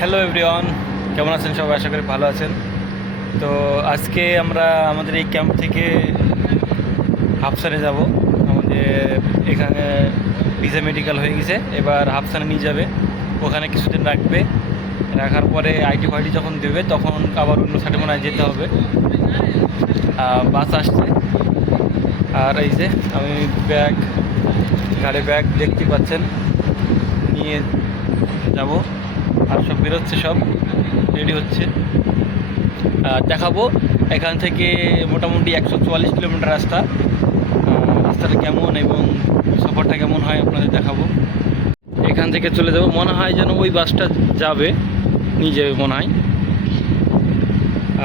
Hello everyone, কেমন আছেন সবাই? আশা করি ভালো আছেন। তো আজকে আমরা আমাদের এই ক্যাম্প থেকে হাফসানে যাব। আমাদের এখানে ভিসা মেডিকেল হয়ে গেছে, এবার হাফসানে নিয়ে যাবে, ওখানে কিছুদিন রাখবে। রাখার পরে আইটি ফাইটি যখন দেবে তখন আবার অন্য সাইডে মনে হয় যেতে হবে। বাস আসছে। আর এই যে আমি গাড়ি ব্যাগ দেখতে পাচ্ছেন নিয়ে যাব। আর সব বেরোচ্ছে, সব রেডি হচ্ছে। দেখাবো এখান থেকে মোটামুটি 144 কিলোমিটার রাস্তা। রাস্তাটা কেমন এবং সফরটা কেমন হয় আপনাদের দেখাবো। এখান থেকে চলে যাব, মনে হয় যেন ওই বাসটা যাবে, নিয়ে যাবে মনে হয়।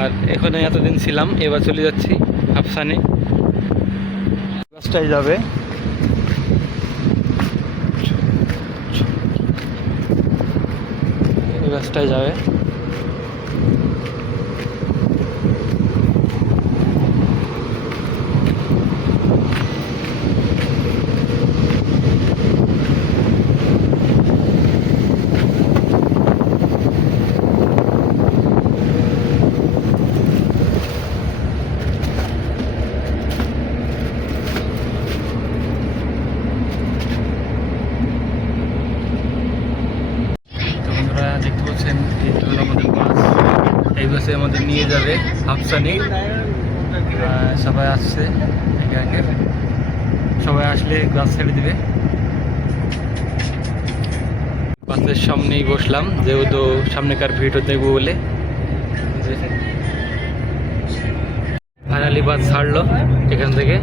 আর এখানে এতদিন ছিলাম, এবার চলে যাচ্ছি হাফসানে। বাসটাই যাবে। এই বাসটাই যাবে। দেখতে পাচ্ছেন এটা হলো আমাদের বাস। এই বাসে আমাদের নিয়ে যাবে হাফসানে। সবাই আসছে, একে একে সবাই আসলে বাস ছেড়ে দিবে। বাসের সামনেই বসলাম, যেহেতু সামনেকার ভিডিও দেখবো বলে। ফাইনালি বাস ছাড়লো এখান থেকে।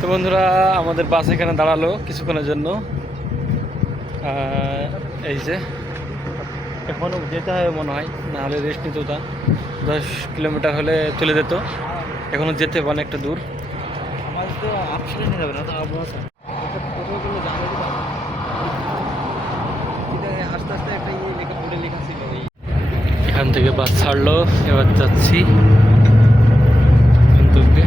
তো বন্ধুরা, আমাদের বাস এখানে দাঁড়ালো কিছুক্ষণের জন্য। এই যে এখনও যেতে হবে মনে হয়, না হলে রেস্ট নিত। তা 10 কিলোমিটার হলে চলে যেত, এখনও যেতে হবে অনেকটা দূর। এখান থেকে বাস ছাড়লো, এবার যাচ্ছি গন্তব্যে।